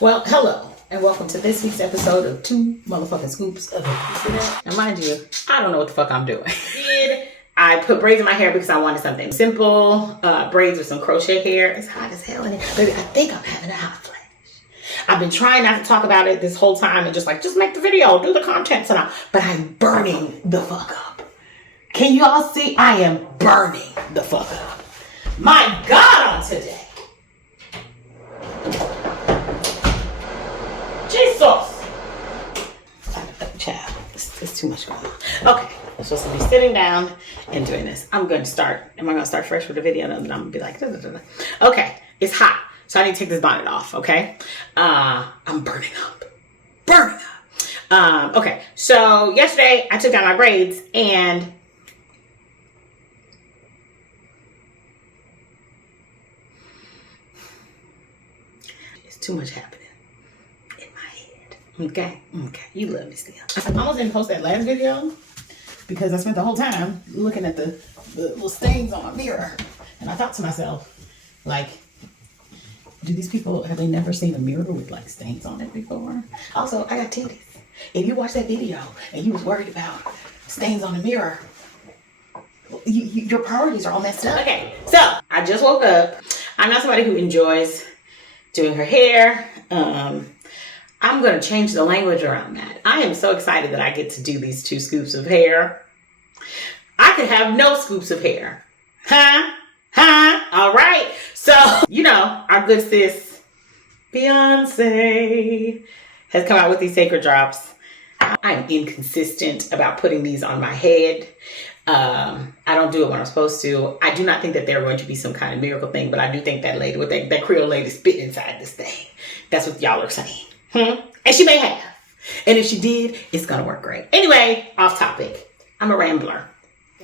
Well, hello, and welcome to this week's episode of Two Motherfucking Scoops of Hair. Now, mind you, I don't know what the fuck I'm doing. I put braids in my hair because I wanted something simple, braids with some crochet hair. It's hot as hell in here. Baby, I think I'm having a hot flash. I've been trying not to talk about it this whole time and just make the video, do the content somehow. But I'm burning the fuck up. Can you all see? I am burning the fuck up. My God, on today. Jesus! Child, it's too much going on. Okay, I'm supposed to be sitting down and doing this. Am I going to start fresh with the video? And then I'm going to be like, da, da, da, da. Okay, it's hot. So I need to take this bonnet off, okay? I'm burning up. Burning up. Okay, so yesterday I took down my braids and it's too much happening. Okay, you love me still. I almost didn't post that last video because I spent the whole time looking at the little stains on my mirror. And I thought to myself, like, do these people, have they never seen a mirror with like stains on it before? Also, I got titties. If you watched that video and you was worried about stains on the mirror, your priorities are all messed up. Okay, so I just woke up. I'm not somebody who enjoys doing her hair. I'm going to change the language around that. I am so excited that I get to do these 2 scoops of hair. I could have no scoops of hair. Huh? All right. So, you know, our good sis, Beyonce, has come out with these sacred drops. I'm inconsistent about putting these on my head. I don't do it when I'm supposed to. I do not think that they're going to be some kind of miracle thing, but I do think that lady with that Creole lady spit inside this thing. That's what y'all are saying. And she may have. And if she did, it's going to work great. Anyway, off topic. I'm a rambler.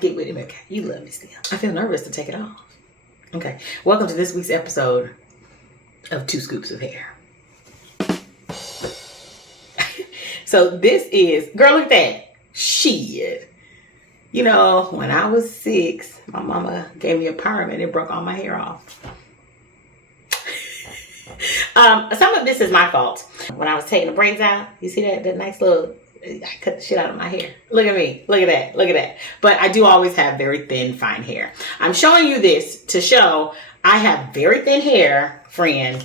Get with it, okay? You love me still. I feel nervous to take it off. Okay. Welcome to this week's episode of 2 Scoops of Hair. So this is, girl, look at that. Shit. You know, when I was 6, my mama gave me a perm and it broke all my hair off. Some of this is my fault. When I was taking the braids out, you see that nice little, I cut the shit out of my hair. Look at me. Look at that. Look at that. But I do always have very thin, fine hair. I'm showing you this to show I have very thin hair, friend.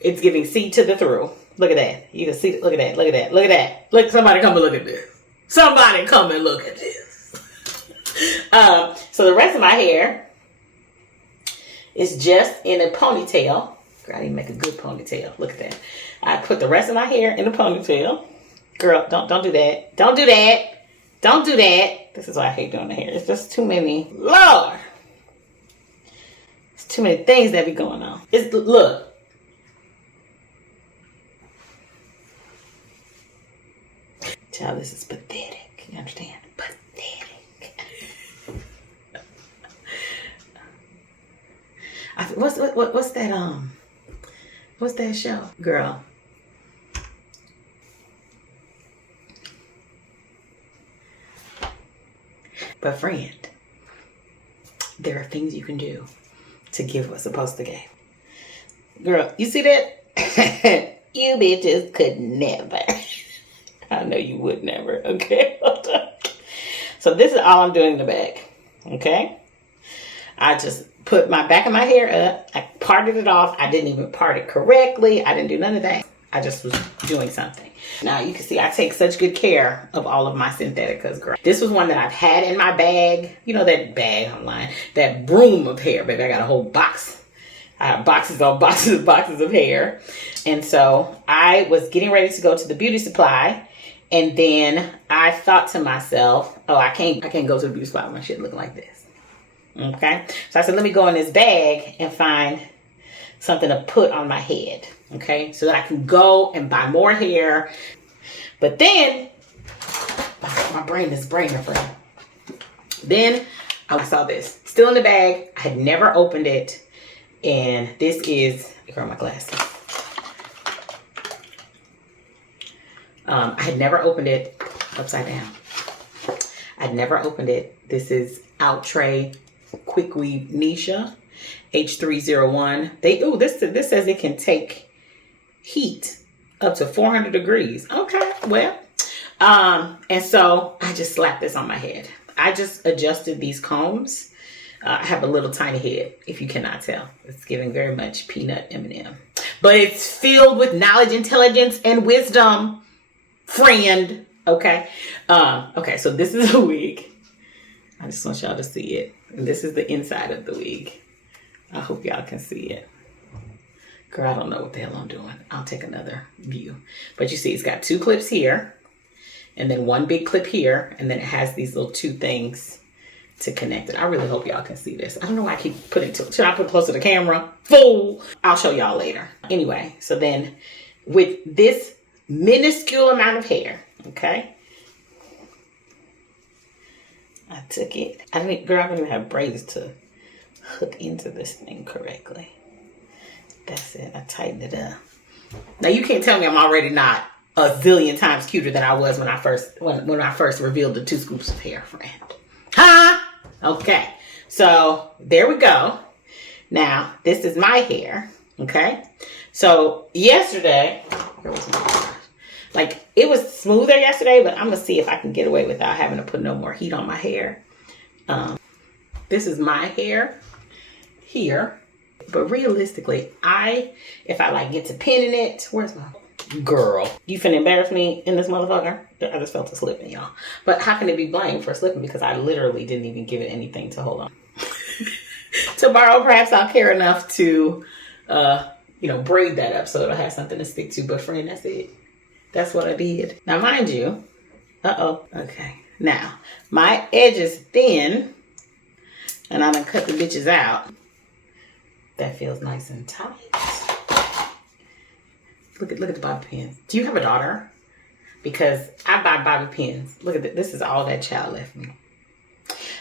It's giving seed to the through. Look at that. You can see it. Look at that. Look at that. Look at that. Look, somebody come and look at this. Somebody come and look at this. So the rest of my hair is just in a ponytail. Girl, I didn't make a good ponytail. Look at that. I put the rest of my hair in a ponytail. Girl, don't do that. Don't do that. Don't do that. This is why I hate doing the hair. It's just too many. Lord. It's too many things that be going on. Look. Child, this is pathetic. You understand? Pathetic. What's that, what's that show? Girl. But friend, there are things you can do to give what's supposed to give. Girl, you see that? You bitches could never. I know you would never, okay? So this is all I'm doing in the back, okay? I just put my back of my hair up. I parted it off. I didn't even part it correctly. I didn't do none of that. I just was doing something. Now you can see I take such good care of all of my syntheticas, girl. This was one that I've had in my bag. You know that bag online, that broom of hair, baby. I got a whole box. I have boxes on boxes and boxes of hair. And so I was getting ready to go to the beauty supply. And then I thought to myself, oh, I can't go to the beauty supply with my shit looking like this. Okay, so I said, let me go in this bag and find something to put on my head. Okay, so that I can go and buy more hair. But then, my brain is braining for me. Then I saw this still in the bag. I had never opened it. And this is, girl, my glasses. I had never opened it upside down. I'd never opened it. This is Outre Quick Weave Nisha H301. This says it can take heat Up to 400 degrees. Okay, well. And so I just slapped this on my head. I just adjusted these combs. I have a little tiny head, if you cannot tell. It's giving very much peanut M&M. But it's filled with knowledge, intelligence, and wisdom, friend. Okay? Okay, so this is a wig. I just want y'all to see it. And this is the inside of the wig. I hope y'all can see it. Girl, I don't know what the hell I'm doing. I'll take another view. But you see, it's got 2 clips here. And then 1 big clip here. And then it has these little 2 things to connect it. I really hope y'all can see this. I don't know why I keep putting it to, should I put it close to the camera? Fool! I'll show y'all later. Anyway, so then with this minuscule amount of hair, okay? I took it. I don't even have braids to hook into this thing correctly. That's it. I tightened it up. Now you can't tell me I'm already not a zillion times cuter than I was when I first revealed the 2 scoops of hair, friend. Huh? Okay. So there we go. Now this is my hair. Okay. So yesterday, like it was smoother yesterday, but I'm gonna see if I can get away without having to put no more heat on my hair. This is my hair here. But realistically, if I like get to pinning it, where's my girl? You finna embarrass me in this motherfucker? I just felt a slipping, y'all. But how can it be blamed for slipping? Because I literally didn't even give it anything to hold on. Tomorrow, perhaps I'll care enough to, braid that up so it'll have something to stick to. But friend, that's it. That's what I did. Now, mind you, okay. Now, my edge is thin, and I done cut the bitches out. That feels nice and tight. Look at the bobby pins. Do you have a daughter? Because I buy bobby pins. Look at this. This is all that child left me.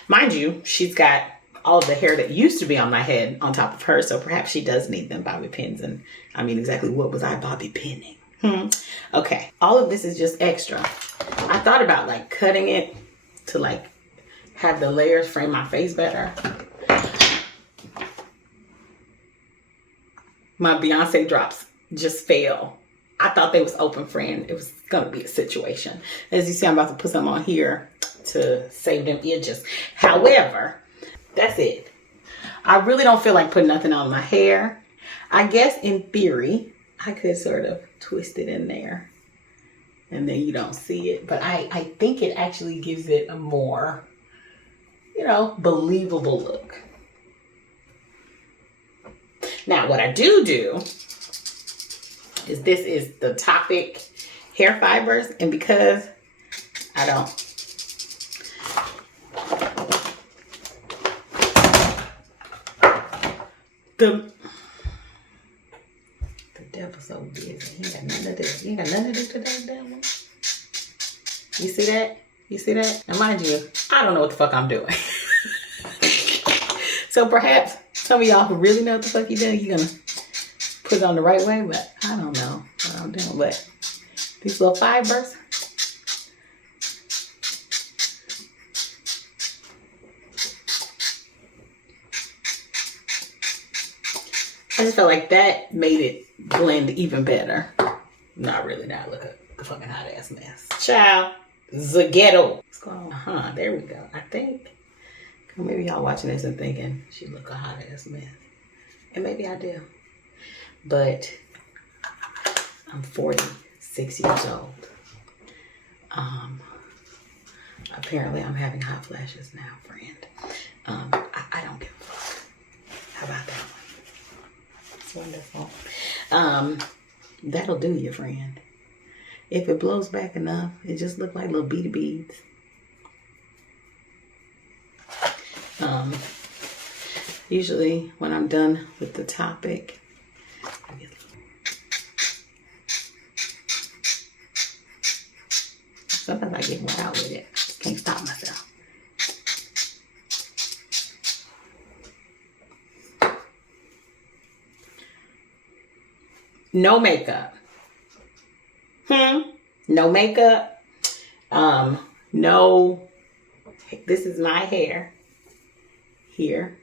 Mind you, she's got all of the hair that used to be on my head on top of her, so perhaps she does need them bobby pins. And I mean, exactly what was I bobby pinning? Okay, all of this is just extra. I thought about like cutting it to like have the layers frame my face better. My Beyonce drops just fell. I thought they was open, friend. It was gonna be a situation. As you see, I'm about to put some on here to save them edges. However, that's it. I really don't feel like putting nothing on my hair. I guess in theory, I could sort of twist it in there and then you don't see it. But I think it actually gives it a more, believable look. Now, what I do is this is the Topic hair fibers. And because I don't, the devil's so busy. He ain't got nothing to do. He ain't got nothing to do today, devil. You see that? You see that? Now, mind you, I don't know what the fuck I'm doing. So perhaps some of y'all who really know what the fuck you do, you're gonna put it on the right way, but I don't know what I'm doing. But these little fibers, I just felt like that made it blend even better. Not really. Now look at the fucking hot ass mess. Ciao. Zaghetto. What's going on? There we go. I think maybe y'all watching this and thinking she look a hot ass mess. And maybe I do. But I'm 46 years old. Apparently I'm having hot flashes now, friend. I don't give a fuck. How about that one? It's wonderful. That'll do you, friend. If it blows back enough, it just look like little beady beads. Usually when I'm done with the Topic, sometimes I get wild with it. I just can't stop myself. No makeup. No makeup. No. This is my hair. Here.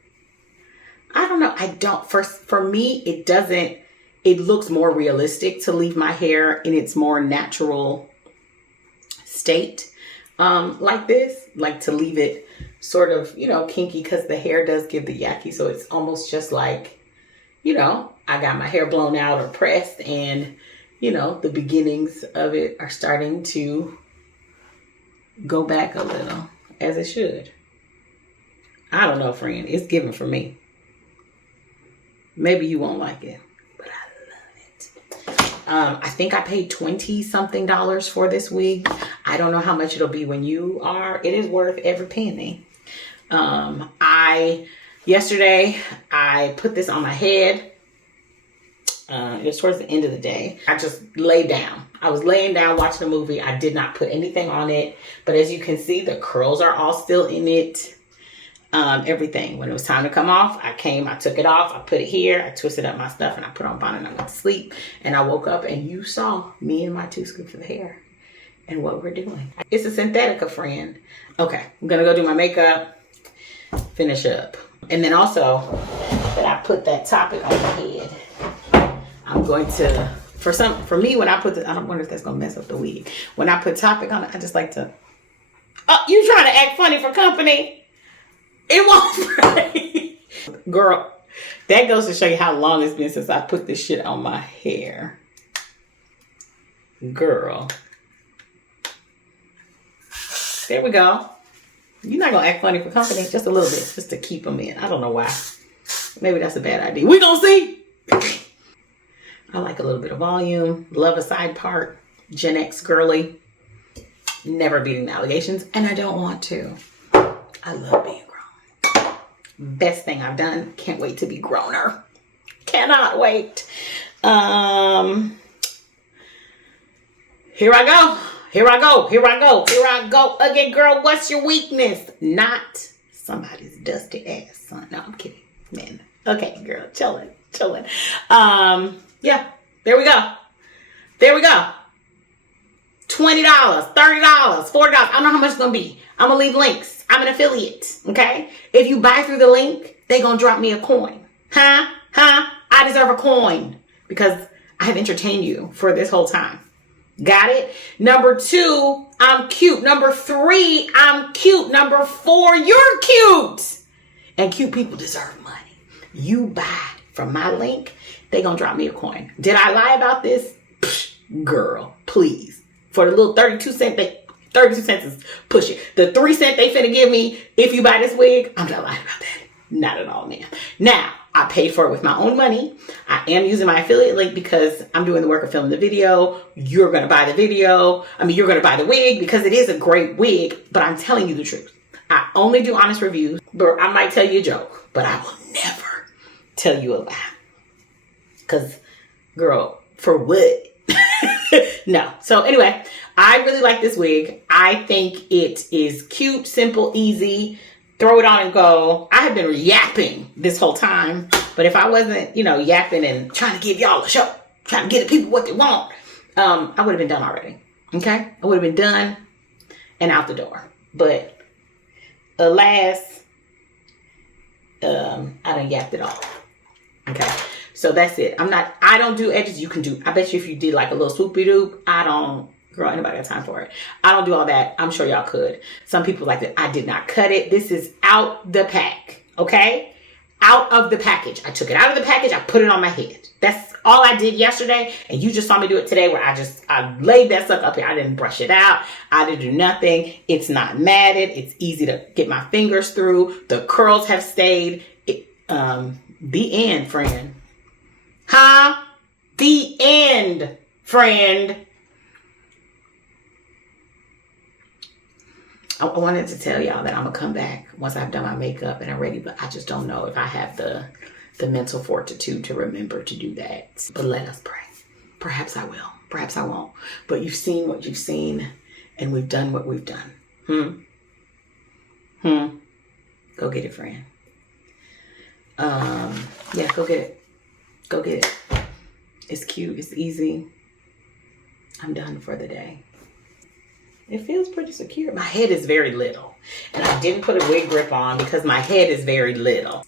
I don't know. For me, it doesn't it looks more realistic to leave my hair in its more natural state like this, like to leave it sort of, you know, kinky, because the hair does give the yucky. So it's almost just like, you know, I got my hair blown out or pressed, and, you know, the beginnings of it are starting to go back a little, as it should. I don't know, friend. It's given for me. Maybe you won't like it, but I love it. I think I paid $20-something for this wig. I don't know how much it'll be when you are. It is worth every penny. Yesterday I put this on my head. It was towards the end of the day. I just laid down. I was laying down watching a movie. I did not put anything on it, but as you can see, the curls are all still in it. Everything. When it was time to come off, I took it off, I put it here, I twisted up my stuff, and I put on bonnet, and I went to sleep. And I woke up and you saw me and my 2 scoops of hair and what we're doing. It's a Synthetica, friend. Okay, I'm gonna go do my makeup, finish up. And then also that I put that topic on my head, I'm going to, for me, when I put I don't wonder if that's gonna mess up the wig. When I put topic on it, I just like to, oh, you trying to act funny for company? It won't break. Girl, that goes to show you how long it's been since I put this shit on my hair. Girl. There we go. You're not going to act funny for company. Just a little bit. Just to keep them in. I don't know why. Maybe that's a bad idea. We gonna see. I like a little bit of volume. Love a side part. Gen X girly. Never beating the allegations. And I don't want to. I love being grown. Best thing I've done. Can't wait to be growner. Cannot wait. Here I go. Here I go. Here I go. Here I go again, girl. What's your weakness? Not somebody's dusty ass, son. No, I'm kidding, man. Okay, girl, chilling. Yeah, there we go. There we go. $20, $30, $40. I don't know how much it's gonna be. I'm gonna leave links. I'm an affiliate. Okay. If you buy through the link, they gonna drop me a coin. Huh? I deserve a coin because I have entertained you for this whole time. Got it? Number 2, I'm cute. Number 3, I'm cute. Number 4, you're cute. And cute people deserve money. You buy from my link, they gonna drop me a coin. Did I lie about this? Psh, girl, please. For the little 32 cents is push it. The 3 cents they finna give me if you buy this wig, I'm not lying about that. Not at all, man. Now, I paid for it with my own money. I am using my affiliate link because I'm doing the work of filming the video. You're going to buy the video. You're going to buy the wig because it is a great wig, but I'm telling you the truth. I only do honest reviews, but I might tell you a joke, but I will never tell you a lie. Because, girl, for what? No. So anyway, I really like this wig. I think it is cute, simple, easy. Throw it on and go. I have been yapping this whole time, but if I wasn't, yapping and trying to give y'all a show, trying to give the people what they want, I would have been done already. Okay? I would have been done and out the door. But alas, I done yapped it all. Okay? So that's it. I don't do edges. You can do, I bet you if you did like a little swoopy doop, girl, anybody got time for it? I don't do all that. I'm sure y'all could. Some people like that. I did not cut it. This is out the pack. Okay? Out of the package. I took it out of the package. I put it on my head. That's all I did yesterday. And you just saw me do it today where I laid that stuff up here. I didn't brush it out. I didn't do nothing. It's not matted. It's easy to get my fingers through. The curls have stayed. The end, friend. Huh? The end, friend. I wanted to tell y'all that I'm going to come back once I've done my makeup and I'm ready, but I just don't know if I have the mental fortitude to remember to do that. But let us pray. Perhaps I will. Perhaps I won't. But you've seen what you've seen and we've done what we've done. Go get it, friend. Yeah, go get it. Go get it. It's cute. It's easy. I'm done for the day. It feels pretty secure. My head is very little. And I didn't put a wig grip on because my head is very little.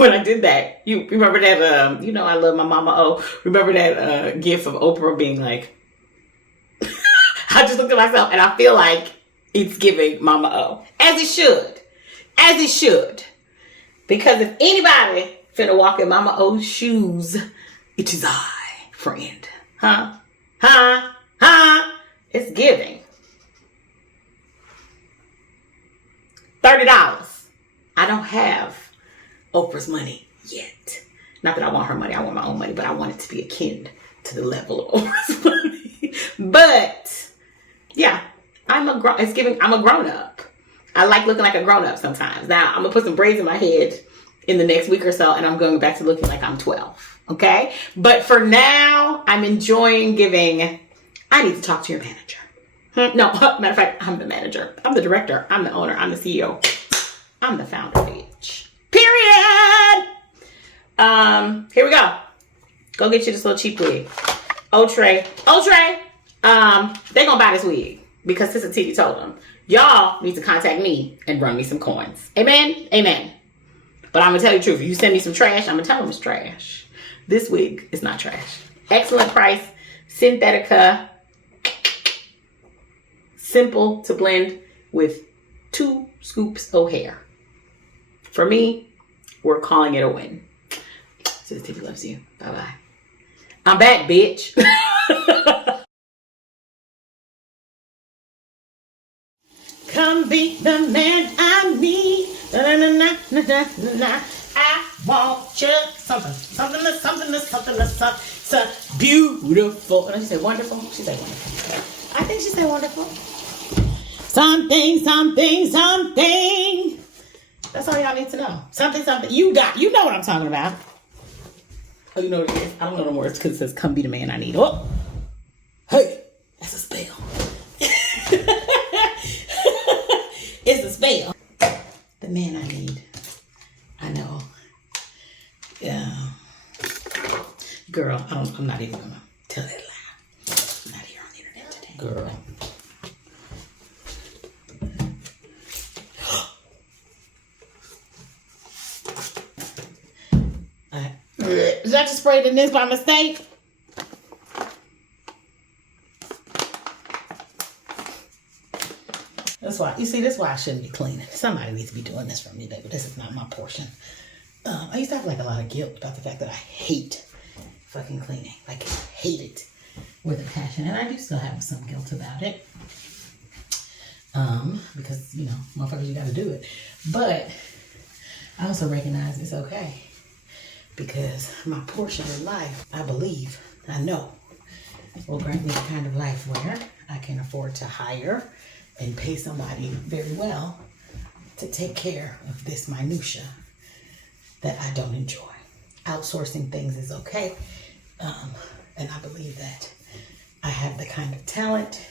when I did that, you remember that, you know, I love my mama O. Remember that gif of Oprah being like, I just looked at myself and I feel like it's giving mama O. As it should. As it should. Because if anybody finna walk in mama O's shoes, it is I, friend. Huh? Huh? Huh? It's giving. $30. I don't have Oprah's money yet. Not that I want her money. I want my own money, but I want it to be akin to the level of Oprah's money. But yeah, I'm a grown up. I like looking like a grown up sometimes. Now I'm gonna put some braids in my head in the next week or so, and I'm going back to looking like I'm 12. Okay? But for now, I'm enjoying giving. I need to talk to your manager. No, matter of fact, I'm the manager. I'm the director. I'm the owner. I'm the CEO. I'm the founder, bitch. Period. Here we go. Go get you this little cheap wig. Outre. They gonna buy this wig because SistaTV told them. Y'all need to contact me and run me some coins. Amen? Amen. But I'm gonna tell you the truth. If you send me some trash, I'm gonna tell them it's trash. This wig is not trash. Excellent price. Synthetica. Simple to blend with 2 scoops of hair. For me, we're calling it a win. SistaTV loves you. Bye-bye. I'm back, bitch. Come be the man I need. I want you. Something beautiful. Did she say wonderful? She said wonderful. I think she said wonderful. Something. That's all y'all need to know. Something. You know what I'm talking about. Oh, you know what it is? I don't know the words because it says come be the man I need. Oh, hey, that's a spell. It's a spell. The man I need. I know. Yeah. Girl, I'm not even gonna tell that lie. I'm not here on the internet today. Girl. Did I just spray in this by mistake? That's why I shouldn't be cleaning. Somebody needs to be doing this for me, baby. This is not my portion. I used to have like a lot of guilt about the fact that I hate fucking cleaning. Like, hate it with a passion. And I do still have some guilt about it. Because, you know, motherfuckers, you gotta do it. But I also recognize it's okay. Because my portion in life, I believe, I know, will grant me the kind of life where I can afford to hire and pay somebody very well to take care of this minutia that I don't enjoy. Outsourcing things is okay. And I believe that I have the kind of talent,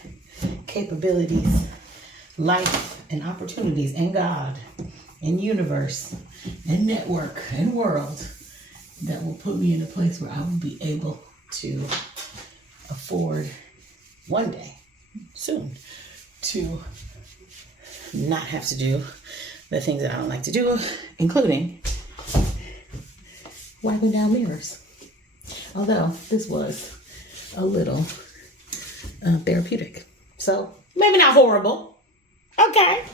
capabilities, life, and opportunities, and God, and universe, and network, and world that will put me in a place where I will be able to afford one day, soon, to not have to do the things that I don't like to do, including wiping down mirrors. Although this was a little therapeutic. So maybe not horrible. Okay.